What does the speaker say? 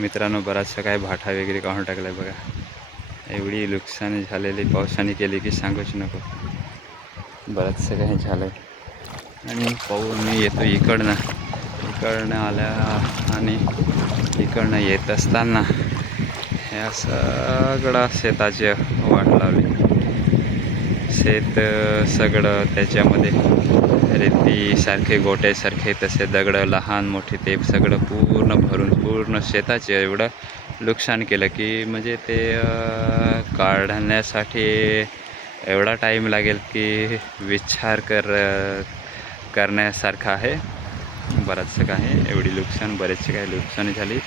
मित्रांनो बराचसा काय भाटा वगैरे काढून टाकला बघा. एवढी नुकसान झालेली पावसाने केली की सांगूच नको. बरंचसं काही झालं आहे आणि पाऊस मी येतो इकडनं आल्या आणि इकडनं येत असताना ह्या सगळं शेताचे वाट लावली. शेत सगळं त्याच्यामध्ये रेतीसारखे गोट्यासारखे तसे दगडं लहान मोठे ते सगळं पूर्ण शेताचे एवढं नुकसान केलं की म्हणजे ते काढण्यासाठी एवढा टाईम लागेल की विचार करण्यासारखं आहे. बरंचसं काही बरेचसे काही नुकसान झाली.